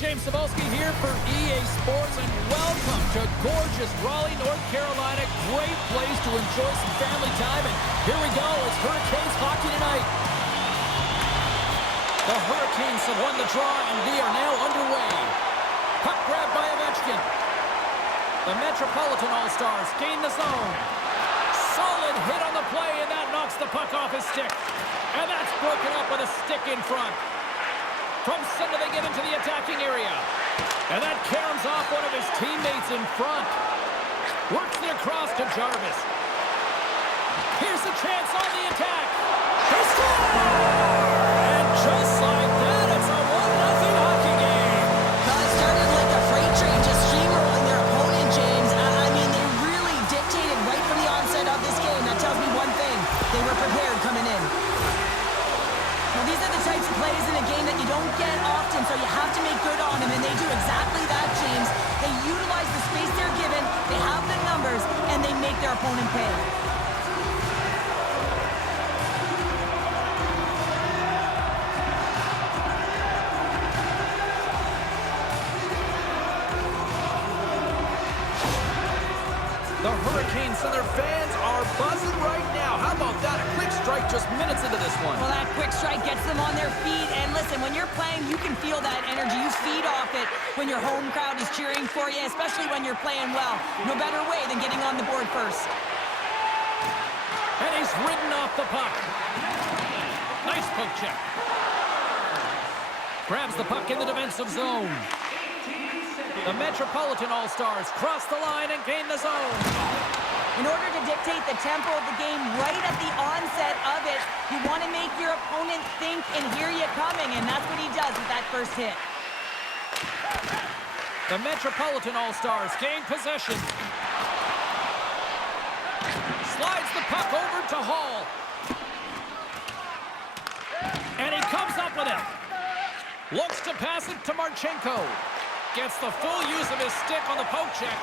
James Cebulski here for EA Sports, and welcome to gorgeous Raleigh, North Carolina. Great place to enjoy some family time, and here we go. It's Hurricanes hockey tonight. The Hurricanes have won the draw, and we are now underway. Puck grab by Ovechkin. The Metropolitan All-Stars gain the zone. Solid hit on the play, and that knocks the puck off his stick. And that's broken up with a stick in front. From center, they get into the attacking area. And that caroms off one of his teammates in front. Works it across to Jarvis. Here's a chance on the attack. He scores! And just like that, it's a 1-0 hockey game. Well, it started like a freight train, just steamrolling their opponent, James. I mean, they really dictated right from the onset of this game. That tells me one thing. They were prepared coming in. Well, these are the types of plays in a game that you don't get often, so you have to make good on them, and they do exactly that, James. They utilize the space they're given, they have the numbers, and they make their opponent pay. The Hurricanes and their fans are buzzing right now. How about that? A quick strike just minutes into this one. Well, that quick strike gets them on their feet. And listen, when you're playing, you can feel that energy. You feed off it when your home crowd is cheering for you, especially when you're playing well. No better way than getting on the board first. And he's ridden off the puck. Nice poke check. Grabs the puck in the defensive zone. The Metropolitan All-Stars cross the line and gain the zone. In order to dictate the tempo of the game right at the onset of it, you want to make your opponent think and hear you coming, and that's what he does with that first hit. The Metropolitan All-Stars gain possession. Slides the puck over to Hall. And he comes up with it. Looks to pass it to Marchenko. Gets the full use of his stick on the poke check.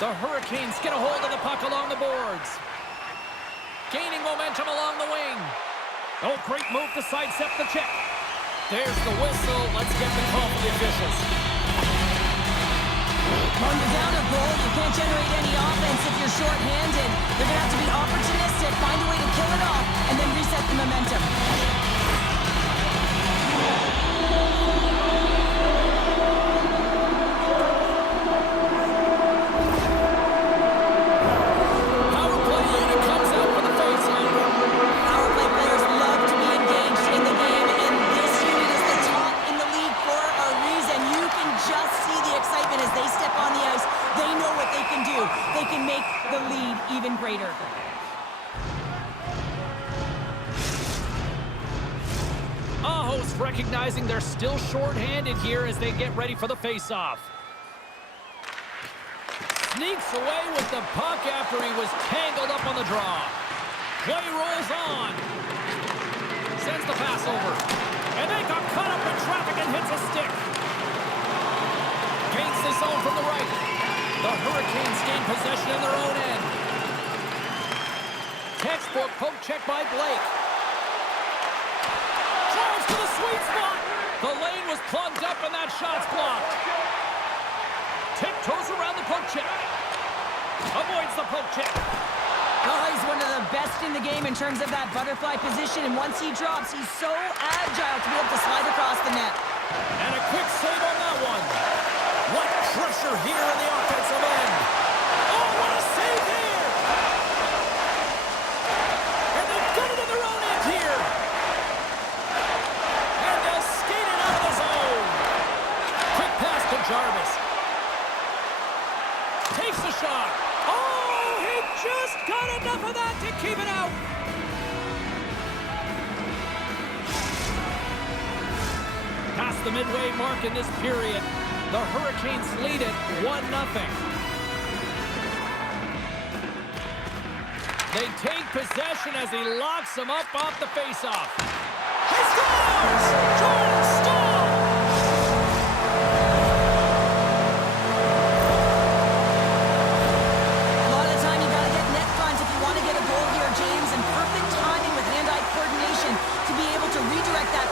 The Hurricanes get a hold of the puck along the boards. Gaining momentum along the wing. Oh, great move to sidestep the check. There's the whistle. Let's get the call for the officials. When you're down a goal, you can't generate any offense if you're short-handed. They're going to have to be opportunistic, find a way to kill it off, and then reset the momentum. They can make the lead even greater. Aho's recognizing they're still short-handed here as they get ready for the face-off. Sneaks away with the puck after he was tangled up on the draw. Play rolls on. Sends the pass over. And they got caught up in traffic and hits a stick. Gains the zone from the right. The Hurricanes gain possession in their own end. Textbook poke check by Blake. Drives to the sweet spot. The lane was plugged up and that shot's blocked. Tiptoes around the poke check. Avoids the poke check. Oh, he's one of the best in the game in terms of that butterfly position, and once he drops, he's so agile to be able to slide across the net. And a quick save on that one. What pressure here in the offensive end. Oh, what a save here. And they've got it in their own end here. And they'll skate it out of the zone. Quick pass to Jarvis. Takes the shot. Oh, he just got enough of that to keep it out. Past the midway mark in this period. The Hurricanes lead it 1-0. They take possession as he locks him up off the faceoff. He scores! Jordan Staal! A lot of time you got to get net front if you want to get a goal here, James, and perfect timing with hand-eye coordination to be able to redirect that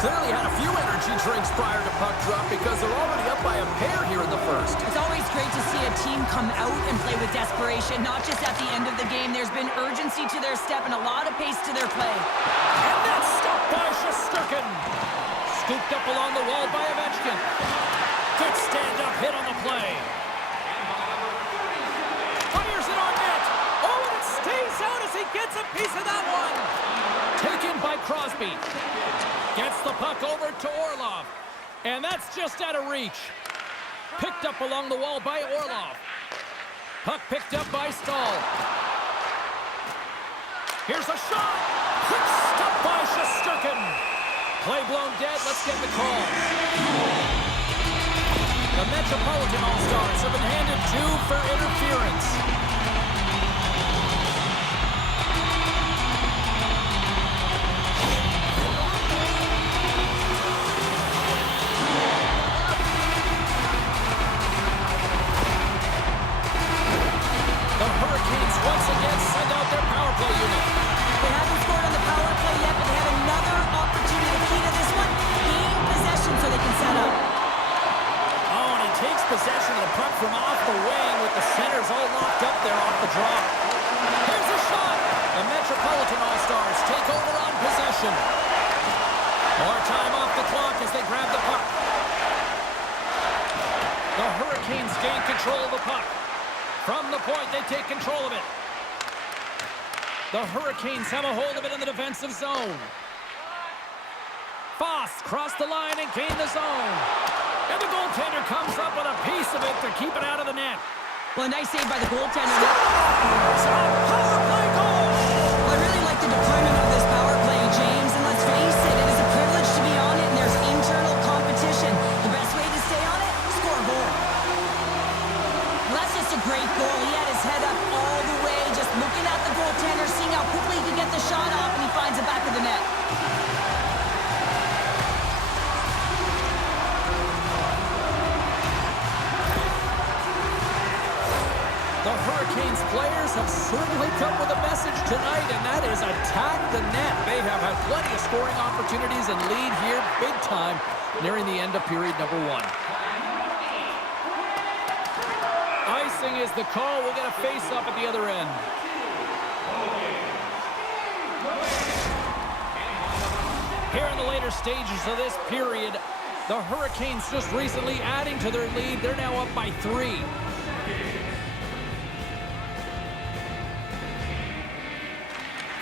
clearly had a few energy drinks prior to puck drop because they're already up by a pair here in the first. It's always great to see a team come out and play with desperation, not just at the end of the game. There's been urgency to their step and a lot of pace to their play. And that's stopped by Shesterkin. Scooped up along the wall by Ovechkin. Good stand-up hit on the play. Fires it on net. Oh, and it stays out as he gets a piece of that one. Taken by Crosby. Gets the puck over to Orlov. And that's just out of reach. Picked up along the wall by Orlov. Puck picked up by Stahl. Here's a shot. Quick stop by Shesterkin. Play blown dead. Let's get the call. The Metropolitan All-Stars have been handed 2 for interference. The Hurricanes once again send out their power play unit. They haven't scored on the power play yet, but they have another opportunity. The key to this one, gain possession so they can set up. Oh, and he takes possession of the puck from off the wing with the centers all locked up there off the draw. Here's a shot. The Metropolitan All-Stars take over on possession. More time off the clock as they grab the puck. The Hurricanes gain control of the puck. From the point, they take control of it. The Hurricanes have a hold of it in the defensive zone. Foss crossed the line and gained the zone. And the goaltender comes up with a piece of it to keep it out of the net. Well, a nice save by the goaltender. Scores! A power play goal! Well, I really like the deployment of this power play, James. And let's face it, it is a privilege to be on it, and there's internal competition. The best way to stay on it, score a goal. Well, that's just a great goal. He had his head up all the way, just looking at the goaltender, seeing how quickly he can get the shot off, and he finds the back of the net. The Hurricanes players have certainly come with a message tonight, and that is attack the net. They have had plenty of scoring opportunities and lead here big time nearing the end of period number 1. Icing is the call. We'll get a face-up at the other end. Here in the later stages of this period, the Hurricanes just recently adding to their lead. They're now up by 3.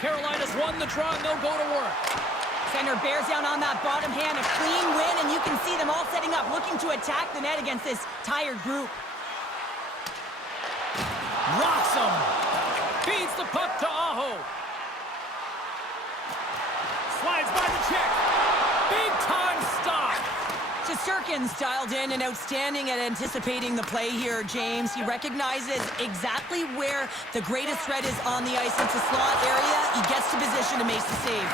Carolina's won the draw, and they'll go to work. Center bears down on that bottom hand, a clean win, and you can see them all setting up, looking to attack the net against this tired group. Rocks him. Feeds the puck to Aho. Slides by the check. Big time stop. Shesterkin's dialed in and outstanding at anticipating the play here, James. He recognizes exactly where the greatest threat is on the ice. It's a slot area. He gets to position and makes the save.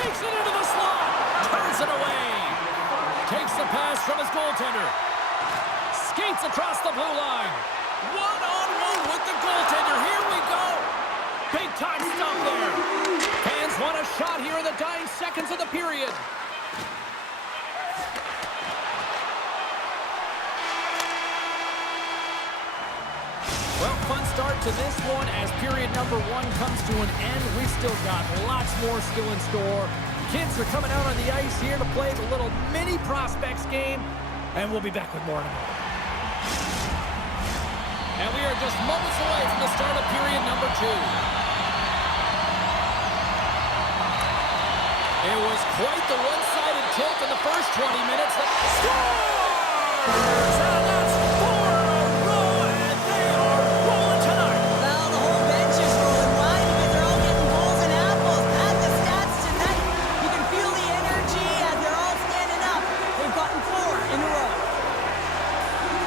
Takes it into the slot. Turns it away. Takes the pass from his goaltender. Skates across the blue line. One-on-one with the goaltender. Here we go. Big time stop there. Fans want a shot here in the dying seconds of the period. Well, fun start to this one as period number 1 comes to an end. We've still got lots more still in store. Kids are coming out on the ice here to play the little mini prospects game, and we'll be back with more in a moment. And we are just moments away from the start of period number 2. It was quite the one-sided tilt in the first 20 minutes. Scores! And that's 4 in a row, and they are rolling tonight. Well, the whole bench is rolling wide because they're all getting goals and apples. Add the stats tonight. You can feel the energy as they're all standing up. They've gotten 4 in a row.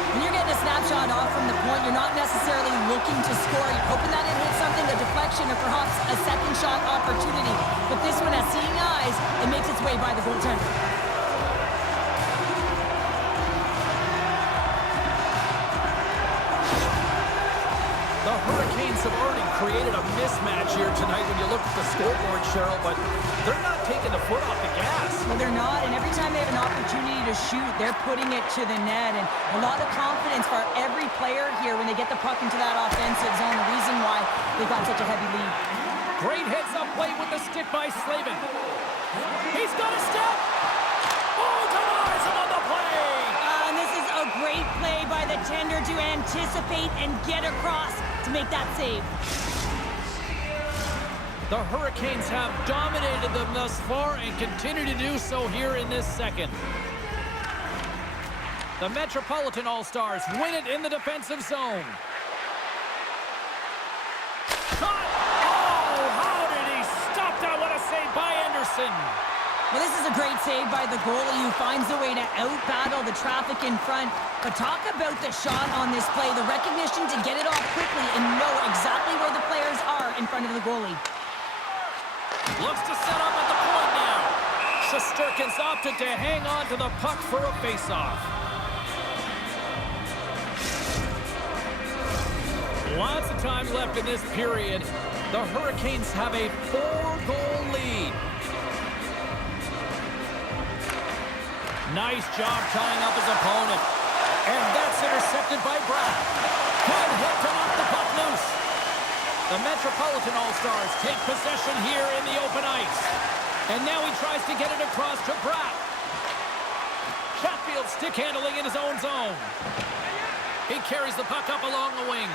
When you're getting a snapshot off from the point, you're not necessarily looking to score. You're hoping that it hits something, a deflection, or perhaps a second shot opportunity. But this one, as seeing eyes, it makes its way by the goaltender. The Hurricanes have already created a mismatch here tonight when you look at the scoreboard, Cheryl, but they're not taking the foot off the gas. Well, they're not, and every time they have an opportunity to shoot, they're putting it to the net, and a lot of confidence for every player here when they get the puck into that offensive zone, the reason why they've got such a heavy lead. Great heads-up play with the stick by Slavin. He's got a step. Oh, denies him on the play. And this is a great play by the tender to anticipate and get across to make that save. The Hurricanes have dominated them thus far and continue to do so here in this second. The Metropolitan All-Stars win it in the defensive zone. Shot! Oh, how did he stop that? What a save by Anderson. Well, this is a great save by the goalie who finds a way to out-battle the traffic in front. But talk about the shot on this play, the recognition to get it off quickly and know exactly where the players are in front of the goalie. Looks to set up at the point now. Shesterkin's opted to hang on to the puck for a face-off. Lots of time left in this period. The Hurricanes have a 4-goal lead. Nice job tying up his opponent. And that's intercepted by Bratt. Good hit to knock the puck loose. The Metropolitan All-Stars take possession here in the open ice. And now he tries to get it across to Bratt. Chatfield stick handling in his own zone. He carries the puck up along the wing.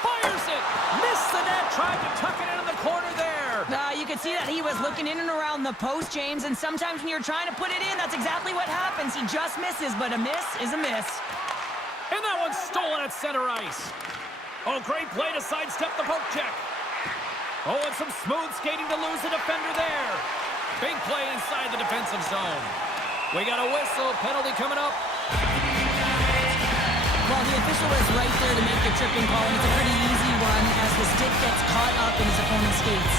Fires it! Missed the net, tried to tuck it into the corner there. You could see that he was looking in and around the post, James, and sometimes when you're trying to put it in, that's exactly what happens. He just misses, but a miss is a miss. And that one's stolen at center ice. Oh, great play to sidestep the poke check. Oh, and some smooth skating to lose the defender there. Big play inside the defensive zone. We got a whistle, penalty coming up. Well, the official was right there to make the tripping call, and it's a pretty easy one as the stick gets caught up in his opponent's skates.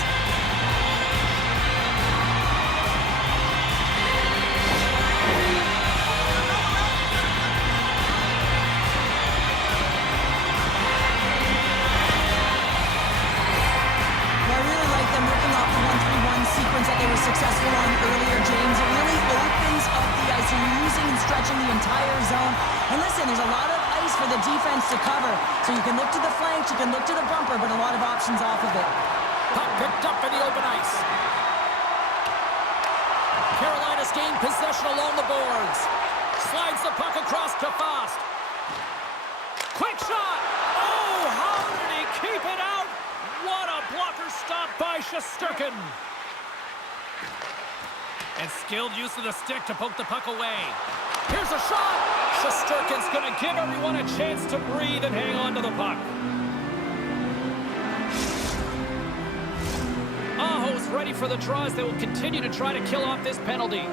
Well, I really like them working off the 1-3-1 sequence that they were successful on earlier, James. It really opens up the ice. You're using and stretching the entire zone. And listen, there's a lot of ice for the defense to cover. So you can look to the flanks, you can look to the bumper, but a lot of options off of it. Puck picked up in the open ice. Carolina's gained possession along the boards. Slides the puck across to Fost. Quick shot! Oh, how did he keep it out? What a blocker stop by Shesterkin. And skilled use of the stick to poke the puck away. Here's a shot! Shesterkin's going to give everyone a chance to breathe and hang on to the puck. Aho's ready for the draws. They will continue to try to kill off this penalty.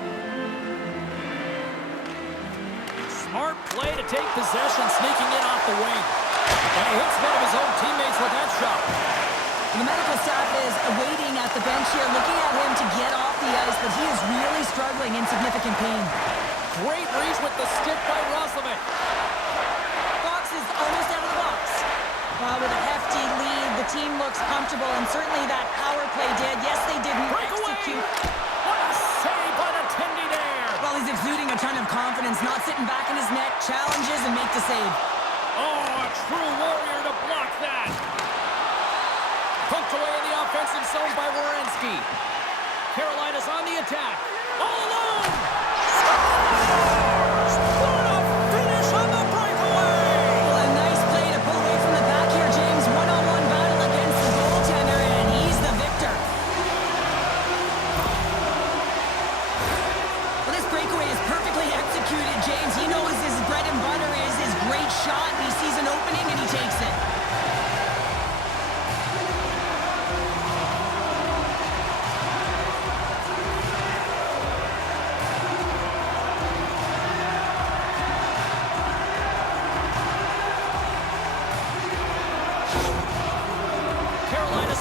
Smart play to take possession, sneaking in off the wing. And he hits one of his own teammates with that shot. The medical staff is waiting at the bench here, looking at him to get off the ice, but he is really struggling in significant pain. Great reach with the stick by Roslovic. Fox is almost out of the box. With a hefty lead, the team looks comfortable, and certainly that power play did. Yes, they didn't execute. What a save by the Tendy there. Well, he's exuding a ton of confidence, not sitting back in his net, challenges and make the save. Oh, a true warrior to block that. Poked away in the offensive zone by Werenski. Carolina's on the attack. All alone. What a finish on the breakaway. Well, a nice play to pull away from the back here, James. One-on-one battle against the goaltender, and he's the victor. Well, this breakaway is perfectly executed, James. He knows his bread and butter is his great shot. He sees an opening, and he takes it.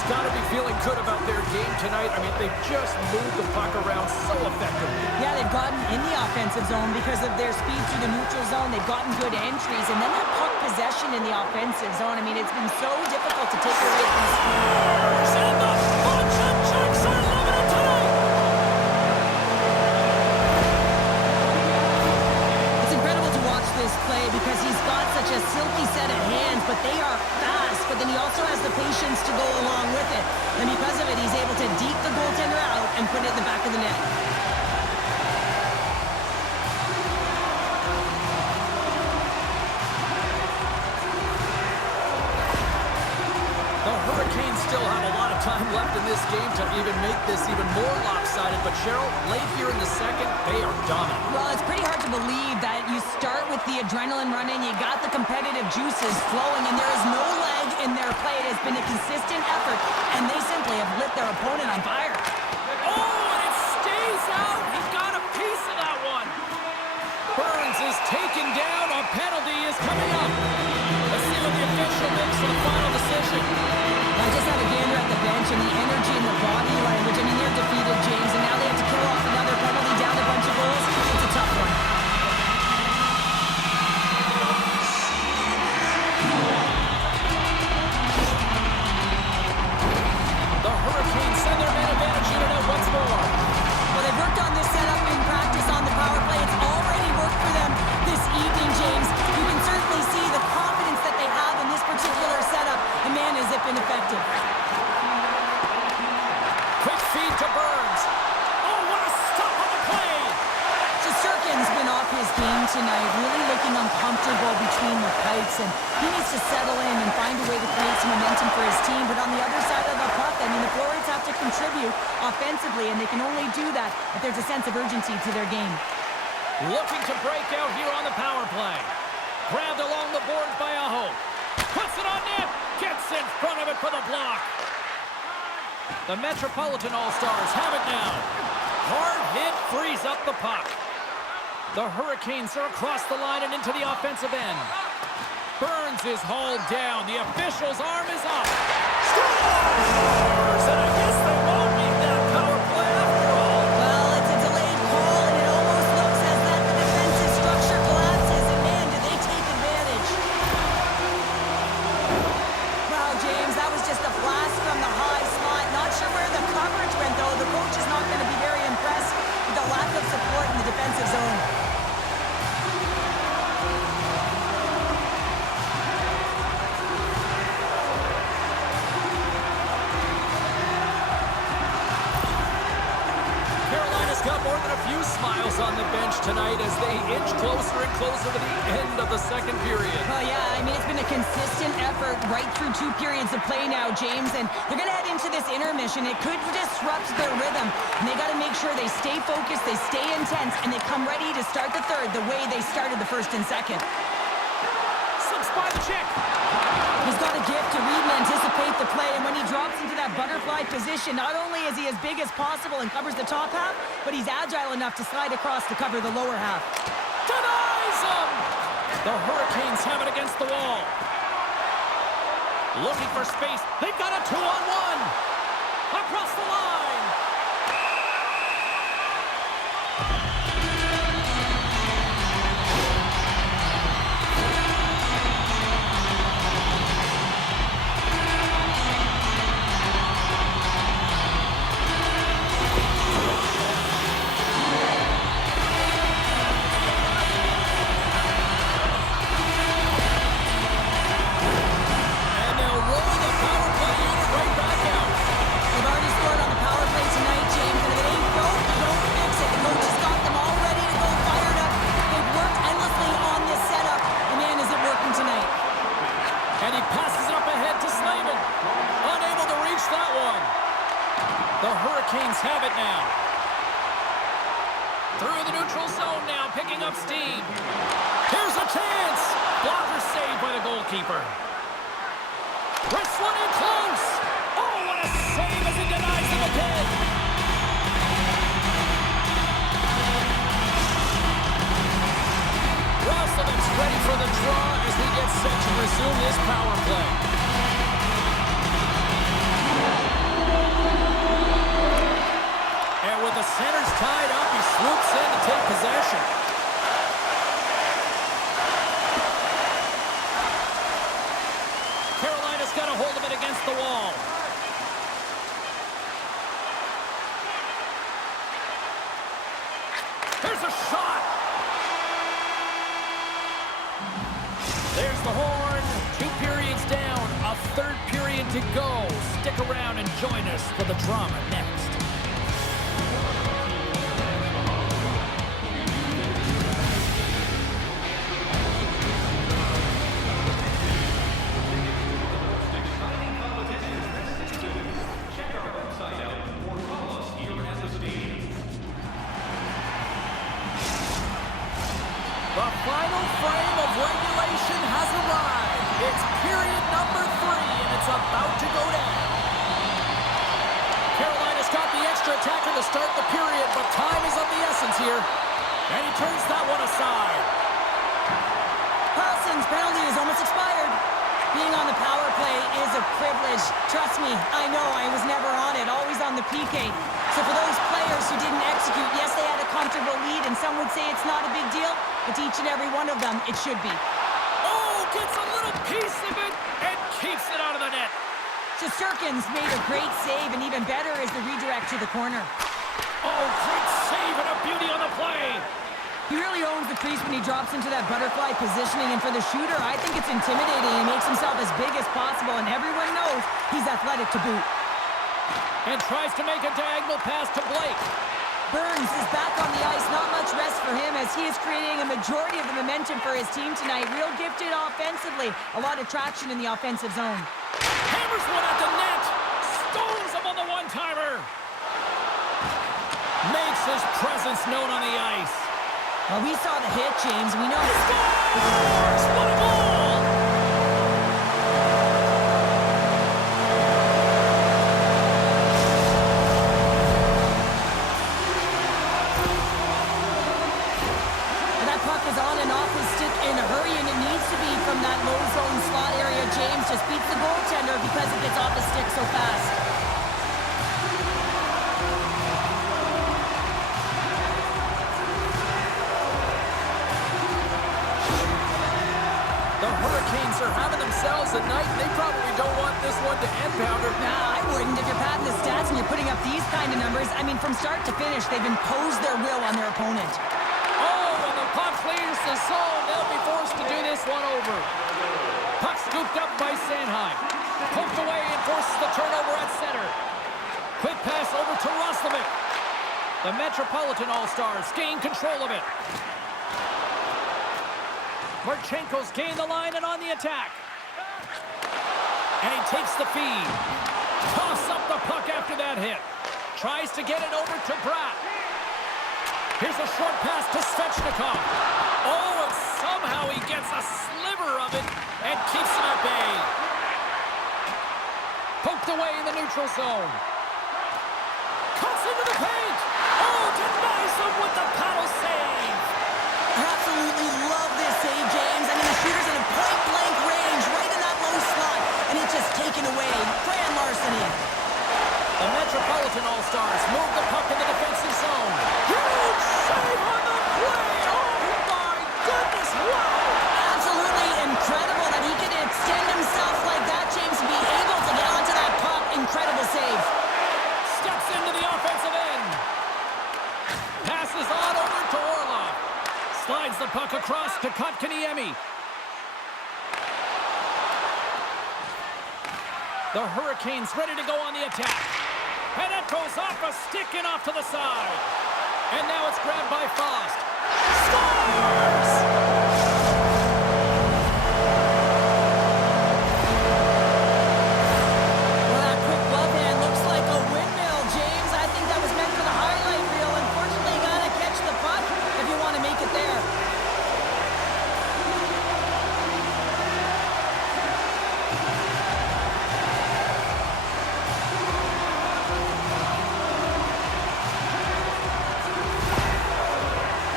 Got to be feeling good about their game tonight. I mean, they've just moved the puck around so effectively. Yeah, they've gotten in the offensive zone because of their speed through the neutral zone. They've gotten good entries, and then that puck possession in the offensive zone. I mean, it's been so difficult to take away from the score. And the bunch of checks are limited tonight. It's incredible to watch this play because he's got such a silky set of hands, but they are fast. But then he also has the patience to go along with it. And because of it, he's able to deke the goaltender out and put it in the back of the net. The Hurricanes still have a lot of time left in this game to even make this even more lopsided. But Cheryl, late here in the second, they are dominant. Well, it's pretty hard to believe that you start with the adrenaline running, you got the competitive juices flowing, and there is no leg in their play. It has been a consistent effort, and they simply have lit their opponent on fire. Oh, and it stays out. He got a piece of that one. Burns is taken down. A penalty is coming up. Let's see what the official makes for the final decision. I just had a gander at the bench, and the energy and the body language. I mean, they're defeated, James, and now they have to kill off another penalty, down a bunch of goals. It's a tough one. The Hurricanes send their man advantage unit out once more. Well, they've worked on this setup in practice on the power play. It's already worked for them this evening, James. You can certainly see the confidence that they have in this particular setup. And man, has it been effective. Quick feed to Burns. Oh, what a stop on the play. Shesterkin's been off his game tonight, really looking uncomfortable between the pipes, and he needs to settle in and find a way to create some momentum for his team. But on the other side of the puck, I mean, the forwards have to contribute offensively, and they can only do that if there's a sense of urgency to their game. Looking to break out here on the power play. Grabbed along the boards by Aho. Puts it on net. Gets in front of it for the block. The Metropolitan All-Stars have it now. Hard hit frees up the puck. The Hurricanes are across the line and into the offensive end. Burns is hauled down. The official's arm is up. Scores! And I guess they won't need that power play after all. Well, it's a delayed call, and it almost looks as that the defensive structure collapses, and man, do they take advantage. Wow, James, that was just a blast from the high slot. Not sure where the coverage went, though. The coach is not going to be very impressed with the lack of support in the defensive zone. Carolina's got more than a few smiles on the bench tonight as they inch closer and closer to the end of the second period. Well, yeah, I mean, it's been a consistent effort right through 2 periods of play now, James, and they're going to head into this intermission. It could disrupt their rhythm, and they got to make sure they stay focused, they stay intense, and they come ready to start the third the way they started the first and second. Slips by the check. He's got a gift to read and anticipate the play, and when he drops into that butterfly position, not only is he as big as possible and covers the top half, but he's agile enough to slide across to cover the lower half. Denies him! The Hurricanes have it against the wall. Looking for space. They've got a 2-on-1. Across the line. The Hurricanes have it now. Through the neutral zone now, picking up steam. Here's a chance. Blocker saved by the goalkeeper. Wrestling in close. Oh, what a save as he denies them again. Roslovich's ready for the draw as he gets set to resume this power play. And with the centers tied up, he swoops in to take possession. got a hold of it against the wall. There's a shot. There's the horn. 2 periods down. A third period to go. Stick around and join us for the drama next. The final frame of regulation has arrived. It's period number 3, and it's about to go down. Carolina's got the extra attacker to start the period, but time is of the essence here. And he turns that one aside. Carlson's penalty is almost expired. Being on the power play is a privilege. Trust me, I know I was never on it, always on the PK. So for those players who didn't execute, yes, they had a comfortable lead, and some would say it's not a big deal, but to each and every one of them, it should be. Oh, gets a little piece of it and keeps it out of the net. Shesterkin's made a great save, and even better is the redirect to the corner. Oh, great save and a beauty on the play. He really owns the crease when he drops into that butterfly positioning, and for the shooter, I think it's intimidating. He makes himself as big as possible, and everyone knows he's athletic to boot. And tries to make a diagonal pass to Blake. Burns is back on the ice. Not much rest for him as he is creating a majority of the momentum for his team tonight. Real gifted offensively. A lot of traction in the offensive zone. Hammers one at the net. Stones him on the one-timer. Makes his presence known on the ice. Well, we saw the hit, James. We know. He scores! What a goal! On and off his stick in a hurry, and it needs to be from that low zone slot area. James just beats the goaltender because it gets off his stick so fast. The Hurricanes are having themselves a night, and they probably don't want this one to end, Pounder. Nah, I wouldn't. If you're padding the stats and you're putting up these kind of numbers, I mean, from start to finish, they've imposed their will on their opponent. Puck clears the zone. They'll be forced to do this one over. Puck scooped up by Sanheim. Poked away and forces the turnover at center. Quick pass over to Roslovic. The Metropolitan All-Stars gain control of it. Marchenko's gained the line and on the attack. And he takes the feed. Toss up the puck after that hit. Tries to get it over to Bratt. Here's a short pass to Svechnikov. Oh, and somehow he gets a sliver of it and keeps him at bay. Poked away in the neutral zone. Cuts into the paint. Oh, denies him with the paddle save. Absolutely love this save, James. I mean, the shooter's in a point-blank range, right in that low slot, and it's just taken away. Grand larceny. The Metropolitan All-Stars move the puck in the defensive zone. Huge save on the play! Oh my goodness, wow! Absolutely incredible that he could extend himself like that, James, and be able to get onto that puck. Incredible save. Steps into the offensive end. Passes on over to Orlov. Slides the puck across to Kotkaniemi. The Hurricanes ready to go on the attack. And that goes off a stick and off to the side. And now it's grabbed by Faust. Scores! Well, that quick glove hand looks like a windmill, James. I think that was meant for the highlight reel. Unfortunately, you gotta catch the puck if you want to make it there.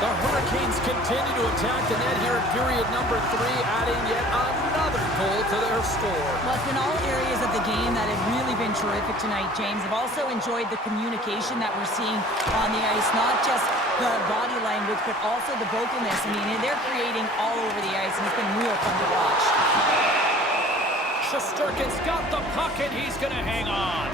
The Hurricanes continue to attack the net here in period number 3, adding yet another goal to their score. Well, it's been all areas of the game that have really been terrific tonight, James. I've also enjoyed the communication that we're seeing on the ice, not just the body language, but also the vocalness. I mean, they're creating all over the ice, and it's been real fun to watch. Shesterkin's got the puck, and he's going to hang on.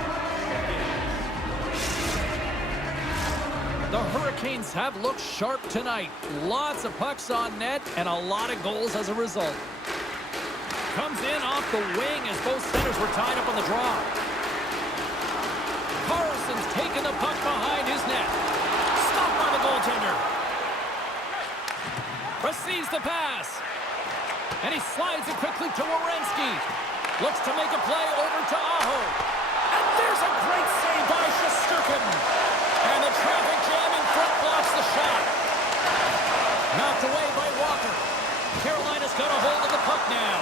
The Hurricanes have looked sharp tonight. Lots of pucks on net and a lot of goals as a result. Comes in off the wing as both centers were tied up on the draw. Carlson's taking the puck behind his net. Stopped by the goaltender. Receives the pass. And he slides it quickly to Werenski. Looks to make a play over to Aho. And there's a great save by Shesterkin. And the traffic jam in front blocks the shot. Knocked away by Walker. Carolina's got a hold of the puck now.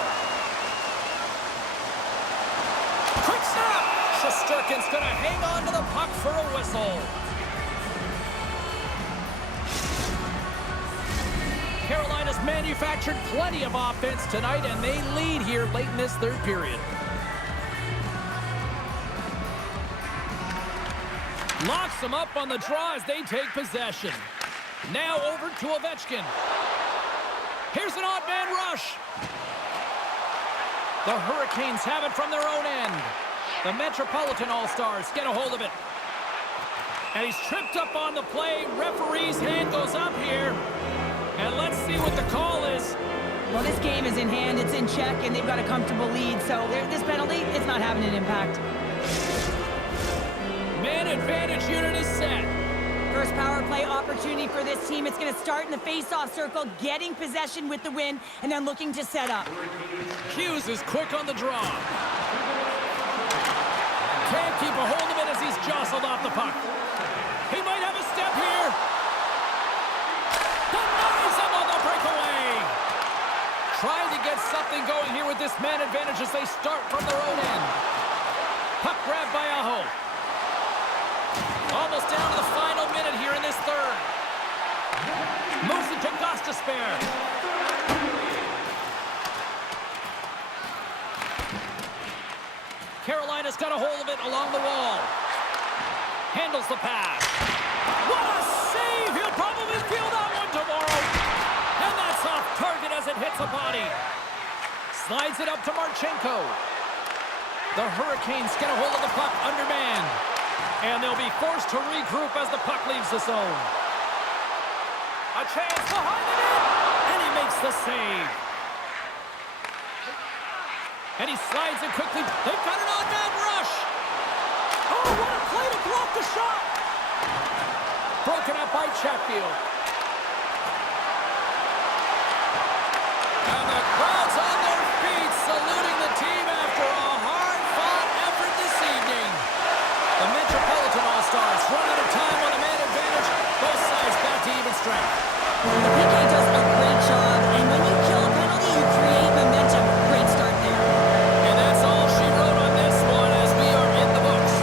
Quick snap! Shesterkin's going to hang on to the puck for a whistle. Carolina's manufactured plenty of offense tonight, and they lead here late in this third period. Locks them up on the draw as they take possession. Now over to Ovechkin. Here's an odd man rush. The Hurricanes have it from their own end. The Metropolitan All-Stars get a hold of it. And he's tripped up on the play. Referee's hand goes up here. And let's see what the call is. Well, this game is in hand. It's in check, and they've got a comfortable lead. So this penalty, it's not having an impact. Man advantage unit is set. First power play opportunity for this team. It's going to start in the face-off circle, getting possession with the win, and then looking to set up. Hughes is quick on the draw. Can't keep a hold of it as he's jostled off the puck. He might have a step here. Denies him on the breakaway. Trying to get something going here with this man advantage as they start from their own end. Puck grab by Aho. Almost down to the final minute here in this third. Moves it to Gostisbehere. Carolina's got a hold of it along the wall. Handles the pass. What a save! He'll probably feel that one tomorrow. And that's off target as it hits a body. Slides it up to Marchenko. The Hurricanes get a hold of the puck undermanned. And they'll be forced to regroup as the puck leaves the zone. A chance behind the net. And he makes the save. And he slides it quickly. They've got an odd-man rush. Oh, what a play to block the shot. Broken up by Chatfield. And the crowd's on their feet, saluting the team after a hard-fought effort this evening. The Metropolitan All-Stars run out of time on a man advantage. Both sides back to even strength. The PK does a great job, and when you kill a penalty, you create momentum. Great start there. And that's all she wrote on this one as we are in the books.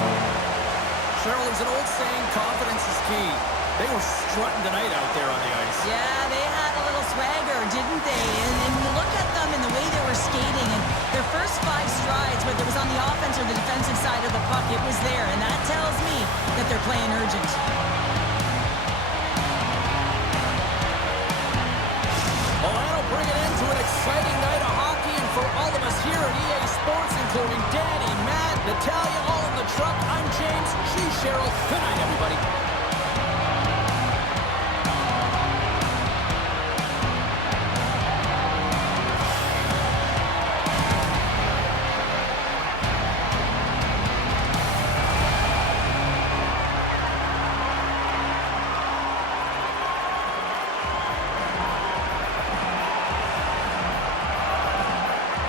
Cheryl, there's an old saying, confidence is key. They were strutting tonight out there on the ice. Yeah, they had a little swagger, didn't they? And you look at them and the way they were skating, and their first 5 strides, whether it was on the offense or the defensive side of the puck, it was there. And that tells me that they're playing urgent. Well, that'll bring it into an exciting night of hockey. And for all of us here at EA Sports, including Danny, Matt, Natalia, all in the truck, I'm James. She's Cheryl. Good night, everybody.